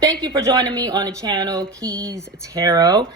Thank you for joining me on the channel Keys Tarot.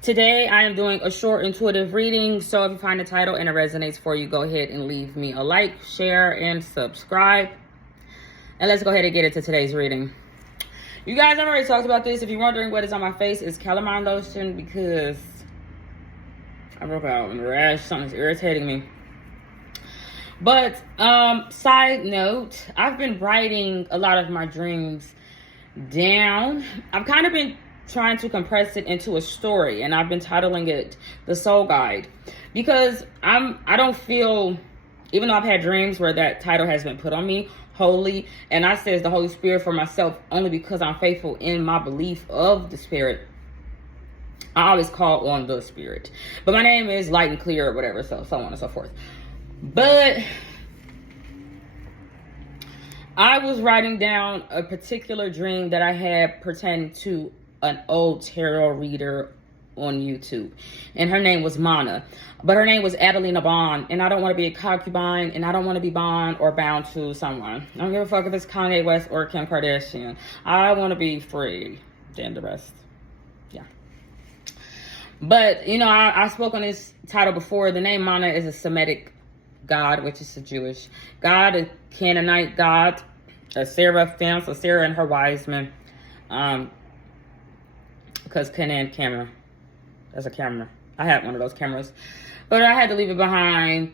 Today I am doing a short intuitive reading, so if you find the title and it resonates for you, go ahead and leave me a like, share, and subscribe. And let's go ahead and get into today's reading. You guys, I've already talked about this. If you're wondering what is on my face, it's calamine lotion because I broke out in a rash. Something's irritating me. But side note, I've been writing a lot of my dreams down. I've kind of been trying to compress it into a story, and I've been titling it The Soul Guide because I don't feel, even though I've had dreams where that title has been put on me, holy, and I says the Holy Spirit for myself only because I'm faithful in my belief of the Spirit. I always call on the Spirit, but my name is light and clear or whatever, so on and so forth. But I was writing down a particular dream that I had pertaining to an old tarot reader on YouTube. And her name was Mana. But her name was Adelina Bond. And I don't want to be a concubine. And I don't want to be bond or bound to someone. I don't give a fuck if it's Kanye West or Kim Kardashian. I want to be free than the rest. Yeah. But, you know, I spoke on this title before. The name Mana is a Semitic god, which is a Jewish god, a Canaanite god, a seraphim, so Sarah and her wise men, because Canaan camera, that's a camera. I had one of those cameras, but I had to leave it behind.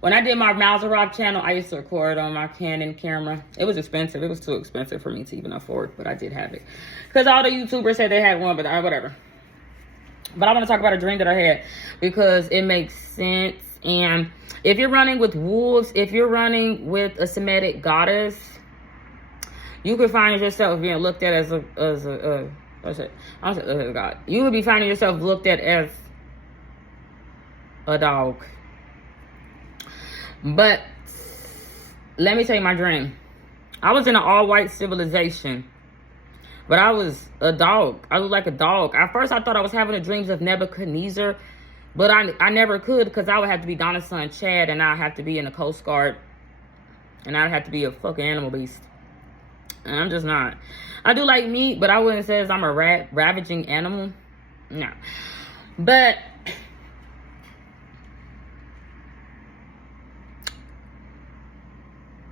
When I did my Rock channel, I used to record on my Canon camera. It was expensive. It was too expensive for me to even afford, but I did have it because all the YouTubers said they had one, but whatever. But I want to talk about a dream that I had because it makes sense. And if you're running with wolves, if you're running with a Semitic goddess, you could find yourself being looked at as a god. You would be finding yourself looked at as a dog. But let me tell you my dream. I was in an all-white civilization, but I was a dog. I looked like a dog. At first, I thought I was having the dreams of Nebuchadnezzar. But I never could because I would have to be Donna's son, Chad, and I'd have to be in the Coast Guard. And I'd have to be a fucking animal beast. And I'm just not. I do like meat, but I wouldn't say I'm a ravaging animal. No. But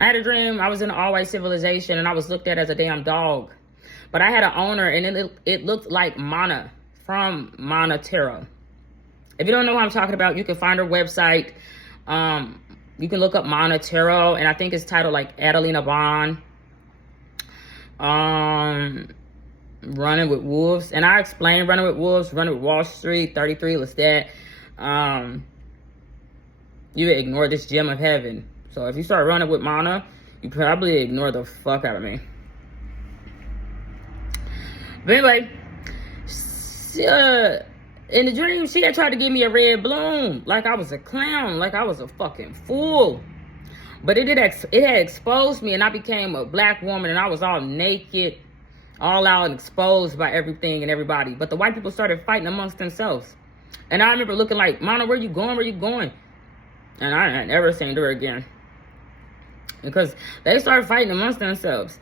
I had a dream. I was in an all-white civilization, and I was looked at as a damn dog. But I had an owner, and it looked like Mana from Mana Tarot. If you don't know what I'm talking about, you can find her website. You can look up Mana Tarot, and I think it's titled like Adelina Bond. Running with Wolves. And I explained Running with Wolves, Running with Wall Street, 33 Lestat. You ignore this gem of heaven. So if you start running with Mana, you probably ignore the fuck out of me. But anyway, in the dream, she had tried to give me a red balloon, like I was a clown, like I was a fucking fool. But it had exposed me, and I became a black woman, and I was all naked, all out and exposed by everything and everybody. But the white people started fighting amongst themselves. And I remember looking like, Mana, where you going? Where you going? And I had never seen her again. Because they started fighting amongst themselves.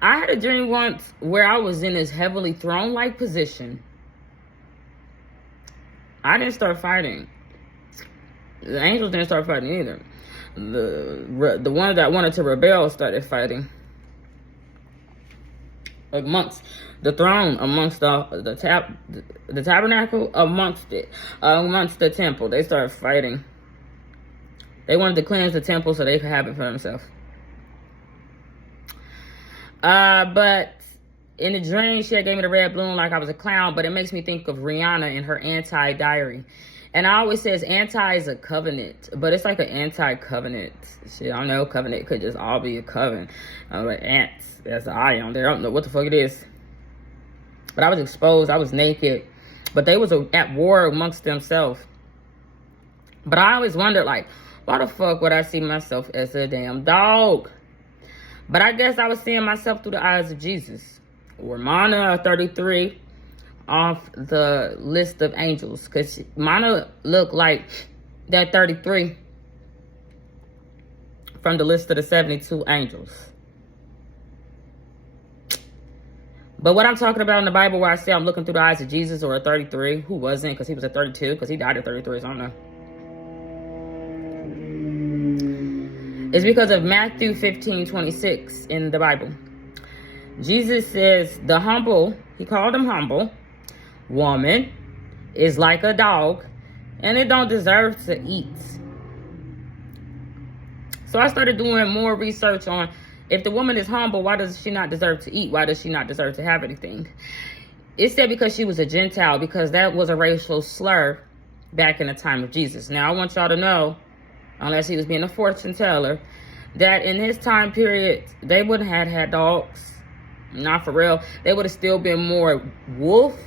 I had a dream once where I was in this heavily throne-like position. I didn't start fighting. The angels didn't start fighting either. The one that wanted to rebel started fighting amongst the throne, amongst the tabernacle, amongst the temple. They started fighting. They wanted to cleanse the temple so they could have it for themselves. But in the dream, she had gave me the red balloon like I was a clown, but it makes me think of Rihanna in her anti-diary. And I always says anti is a covenant, but it's like an anti-covenant. Shit, I don't know, covenant could just all be a coven. I'm like, ants, there's an eye on there. I don't know what the fuck it is. But I was exposed, I was naked. But they was at war amongst themselves. But I always wondered, like, why the fuck would I see myself as a damn dog? But I guess I was seeing myself through the eyes of Jesus. Or Mana 33 off the list of angels. Because Mana looked like that 33 from the list of the 72 angels. But what I'm talking about in the Bible where I say I'm looking through the eyes of Jesus, or a 33, who wasn't, because he was a 32, because he died at 33, so I don't know. It's because of Matthew 15:26 in the Bible. Jesus says, the humble, he called him humble, woman is like a dog, and it don't deserve to eat. So I started doing more research on, if the woman is humble, why does she not deserve to eat? Why does she not deserve to have anything? It said because she was a Gentile, because that was a racial slur back in the time of Jesus. Now, I want y'all to know, unless he was being a fortune teller, that in his time period, they wouldn't have had dogs. Not for real. They would have still been more wolf.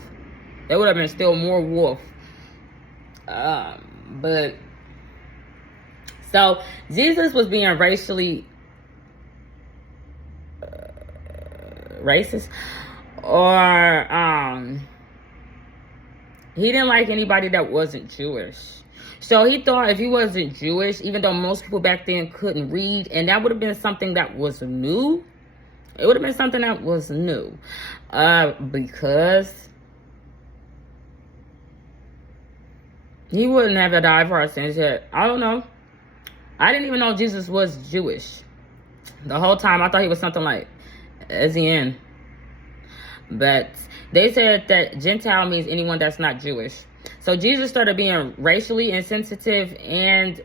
They would have been still more wolf. But, so, Jesus was being racially racist, or he didn't like anybody that wasn't Jewish. So he thought if he wasn't Jewish, even though most people back then couldn't read, and that would have been something that was new. It would have been something that was new, because he wouldn't have died for our sins yet. I don't know. I didn't even know Jesus was Jewish. The whole time I thought he was something like Asian. But they said that Gentile means anyone that's not Jewish. So Jesus started being racially insensitive and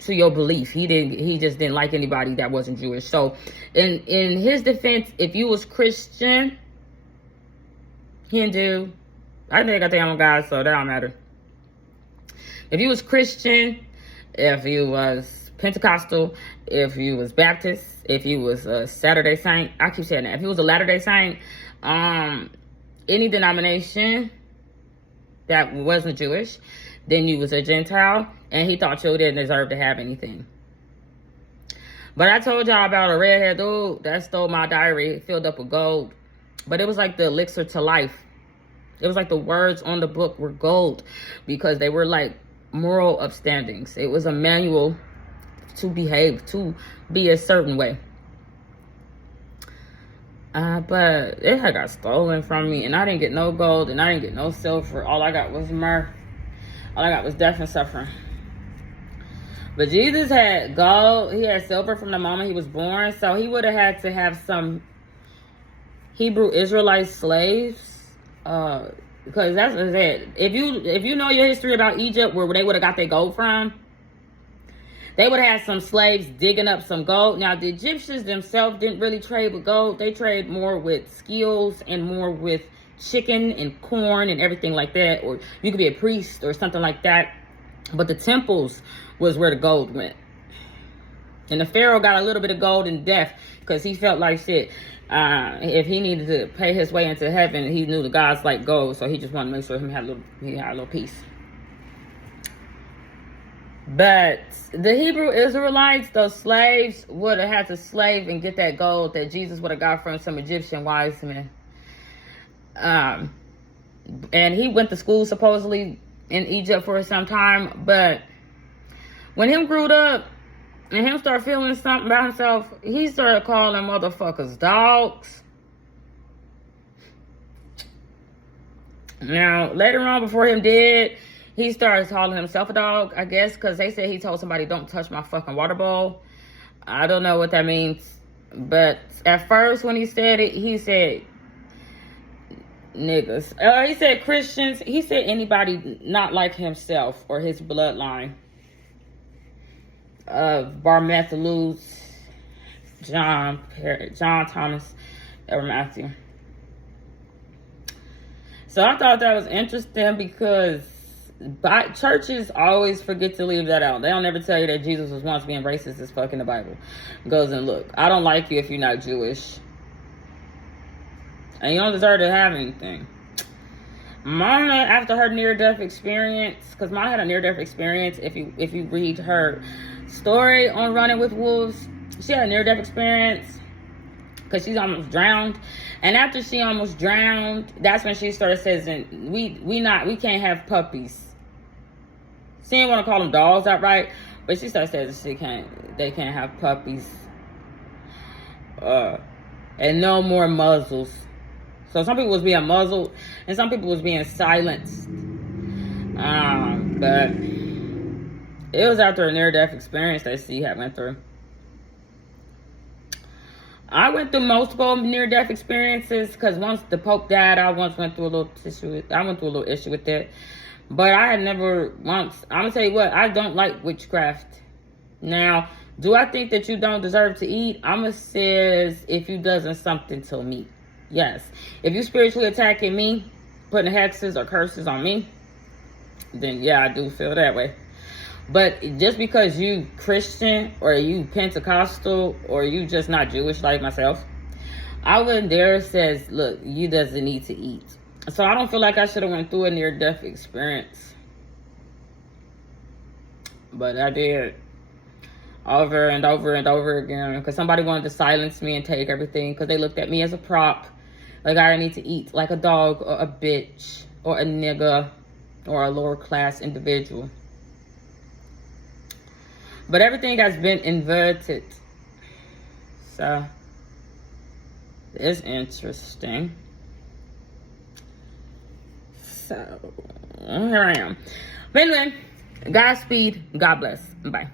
to your belief. He just didn't like anybody that wasn't Jewish. So in his defense, if you was Christian, Hindu, I think I'm a guy, so that don't matter. If you was Christian, if you was Pentecostal, if you was Baptist, if you was a Saturday Saint, I keep saying that. If you was a Latter-day Saint, any denomination that wasn't Jewish, then you was a Gentile, and he thought you didn't deserve to have anything. But I told y'all about a redhead dude that stole my diary, filled up with gold. But it was like the elixir to life. It was like the words on the book were gold, because they were like moral upstandings. It was a manual to behave, to be a certain way. But it had got stolen from me, and I didn't get no gold, and I didn't get no silver. All I got was mirth. All I got was death and suffering. But Jesus had gold. He had silver from the moment he was born. So he would have had to have some Hebrew Israelite slaves. Because that's what it said. If you know your history about Egypt, where they would have got their gold from, they would have had some slaves digging up some gold. Now, the Egyptians themselves didn't really trade with gold. They trade more with skills and more with chicken and corn and everything like that. Or you could be a priest or something like that. But the temples was where the gold went. And the Pharaoh got a little bit of gold in death, because he felt like shit. If he needed to pay his way into heaven, he knew the gods like gold. So he just wanted to make sure he had a little peace. But the Hebrew Israelites, those slaves, would have had to slave and get that gold that Jesus would have got from some Egyptian wise men. And he went to school supposedly in Egypt for some time. But when him grew up and him started feeling something about himself, he started calling motherfuckers dogs. Now, later on, before him dead, he started calling himself a dog, I guess, because they said he told somebody, don't touch my fucking water bowl. I don't know what that means. But at first, when he said it, he said niggas. He said Christians. He said anybody not like himself or his bloodline. Bartholomew, John, Thomas, or Matthew. So I thought that was interesting, because churches always forget to leave that out. They don't ever tell you that Jesus was once being racist as fuck in the Bible. Goes and look, I don't like you if you're not Jewish, and you don't deserve to have anything. Mama, after her near-death experience, because Mama had a near-death experience, if you read her story on Running with Wolves, she had a near-death experience because she's almost drowned. And after she almost drowned, that's when she started saying, we can't have puppies. She didn't want to call them dogs outright, but she started saying they can't have puppies. And no more muzzles. So some people was being muzzled and some people was being silenced. But it was after a near-death experience that she had went through. I went through multiple near-death experiences because once the Pope died, I went through a little issue with it. But I had never once. I'm gonna tell you what, I don't like witchcraft. Now, do I think that you don't deserve to eat? I'ma says if you doesn't something to me. Yes. If you spiritually attacking me, putting hexes or curses on me, then yeah, I do feel that way. But just because you Christian or you Pentecostal or you just not Jewish like myself, I wouldn't dare says, look, you doesn't need to eat. So I don't feel like I should have went through a near-death experience. But I did. Over and over and over again. Because somebody wanted to silence me and take everything. Because they looked at me as a prop. Like I need to eat like a dog or a bitch or a nigga or a lower class individual. But everything has been inverted. So, it's interesting. So, here I am. But anyway, Godspeed. God bless. Bye.